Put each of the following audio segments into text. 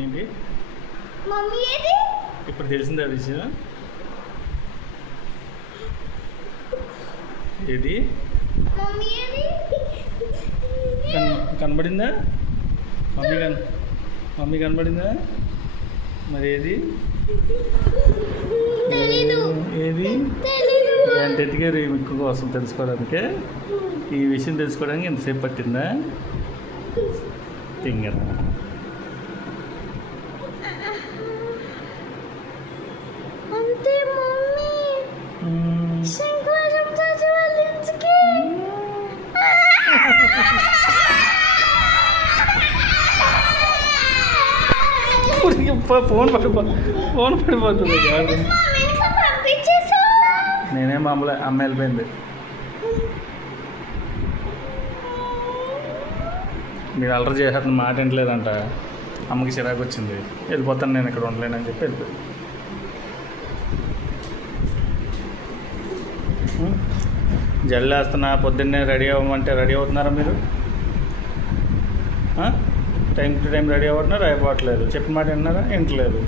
ఏంటి మమ్మీ ఏది? ఇప్పుడు తెలిసిందా విషయం? ఏది మమ్మీ ఏది? కనబడిందా? మమ్మీ కనబడిందా? మరి ఏది తెలీదు. ఏది తెలీదు. అంటే ఎతికారు ఈ ముక్కు కోసం తెలుసుకోవడానికే. ఈ విషయం తెలుసుకోవడానికి ఎంతసేపు పట్టిందా? తింగరా అంతే మమ్మీ. శంకురాజం తాత వాళ్ళ ఇంటికి. ఫోన్ పడిపోతుంది కాదు. మమ్మీని పంపించేసావా? నేనేం అమ్మలే, అమ్మ వెళ్ళిపోయింది. మీరు అల్లరి చేసేట మాట వింటలేదంట. అమ్మకి చిరాకు వచ్చింది, వెళ్ళిపోతాను నేను ఇక్కడ ఉండలేనని చెప్పి వెళ్ళిపోయింది. జల్లు వేస్తున్నా, పొద్దున్నే రెడీ అవ్వమంటే రెడీ అవుతున్నారా మీరు? టైం టు టైం రెడీ అవ్వట్లేదు, అయిపోవట్లేదు. చెప్పిన మాట విన్నారా? వింటలేదు.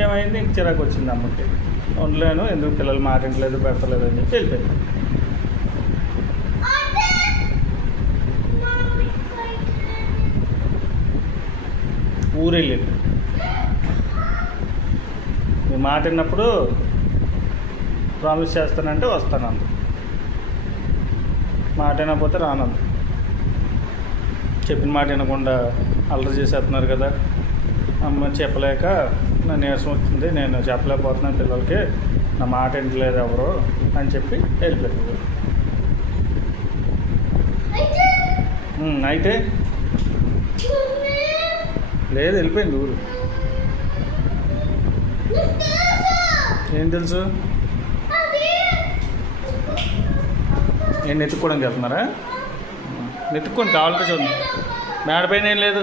ఏమైంది? ఇంక చిరాకు వచ్చింది అమ్మకి. ఉండలేను, ఎందుకు పిల్లలు మాట వింటలేదు, పెడతలేదు అని చెప్పి వెళ్ళిపోయింది. ఊరు వెళ్ళింది. మీ మాట విన్నప్పుడు ప్రామిస్ చేస్తానంటే వస్తాను అంత, మాట వినకపోతే రానంత. చెప్పిన మాట వినకుండా అల్లరి చేసేస్తున్నారు కదా, అమ్మ చెప్పలేక నా నీరసం వచ్చింది, నేను చెప్పలేకపోతున్నాను పిల్లలకి, నా మాట వింటలేదు ఎవరు అని చెప్పి వెళ్ళిపోయింది. అయితే లేదు, వెళ్ళిపోయింది ఊరు. ఏం తెలుసు? నేను నెత్తుక్కోవడానికి వెళ్తున్నారా? నెత్తుక్కోండి, కావాలంటే చూడండి. మేడపైన ఏం లేదు.